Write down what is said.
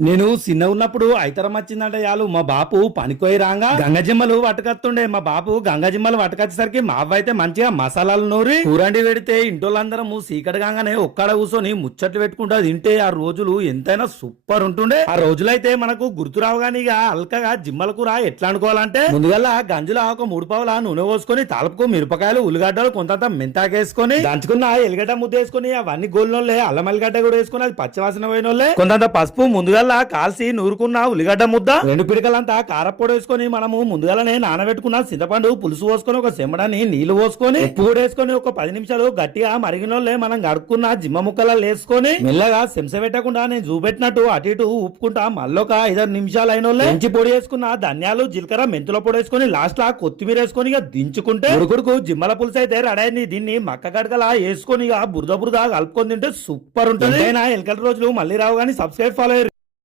నేను చిన్న ఉన్నప్పుడు ఐతరం వచ్చిందంటే చాలు మా బాపు పనికోయి రాగా గంగజిమ్మలు పట్టుకొస్తుండే. మా బాపు గంగజిమ్మలు పట్టుకొచ్చేసరికి మా అవ్వ అయితే మంచిగా మసాలాలు నూరి కూరండి పెడితే ఇంటోళ్ళందరము సీకటి కాగానే ఒక్కడ కూర్చొని ముచ్చట్లు పెట్టుకుంటా తింటే ఆ రోజులు ఎంతైనా సూపర్ ఉంటుండే. ఆ రోజులైతే మనకు గుర్తురావు గానీ ఇక అల్కగా జిమ్మల కూర ఎట్లా అనుకోవాలంటే ముందుగల్లా గంజుల ఒక 3 పావుల నూనె పోసుకొని తాలపుకు మిరపకాయలు ఉల్లిగడ్డలు కొంత మెంతాకేసుకొని దంచుకున్న ఎల్లిగడ్డ ముద్ద వేసుకొని అవన్నీ గోల్నోళ్ళే అల్లం ఎల్లిగడ్డ కూడా వేసుకొని అది పచ్చివాసన పోయినోళ్ళే కొంత పసుపు ముందుగా కాల్సి నూరుకున్న ఉల్లిగడ్డ ముద్ద 2 పిడికలంతా కారప్పొడి వేసుకొని మనము ముందుగానే నానబెట్టుకున్న చింతపండు పులుసు పోసుకొని ఒక చెంబడని నీళ్లు పోసుకొని ఉప్పు కూడా వేసుకొని ఒక 10 నిమిషాలు గట్టిగా మరిగినోళ్ళే మనం గడుక్కున్న జిమ్మ ముక్కలు వేసుకొని మెల్లగా చెంచ పెట్టకుండా నేను చూపెట్టినట్టు అటు ఇటు ఉప్పుకుంటా మళ్ళొక 5 నిమిషాలు అయినోళ్ళే మంచి పొడి వేసుకున్న ధనియాలు జీలకర్ర మెంతుల పొడి వేసుకొని లాస్ట్ లా కొత్తిమీర వేసుకొని ఇక దించుకుంటే ఉడుకుడుకు జిమ్మల పులుసు అయితే రెడీ అయింది. దీన్ని మక్క గడకలా వేసుకొని ఇక బురద బురద కలుపుకొని తింటే సూపర్ ఉంటుంది. ఎలకల రోజులు మళ్ళీ రావు కానీ సబ్స్క్రైబ్ ఫాలో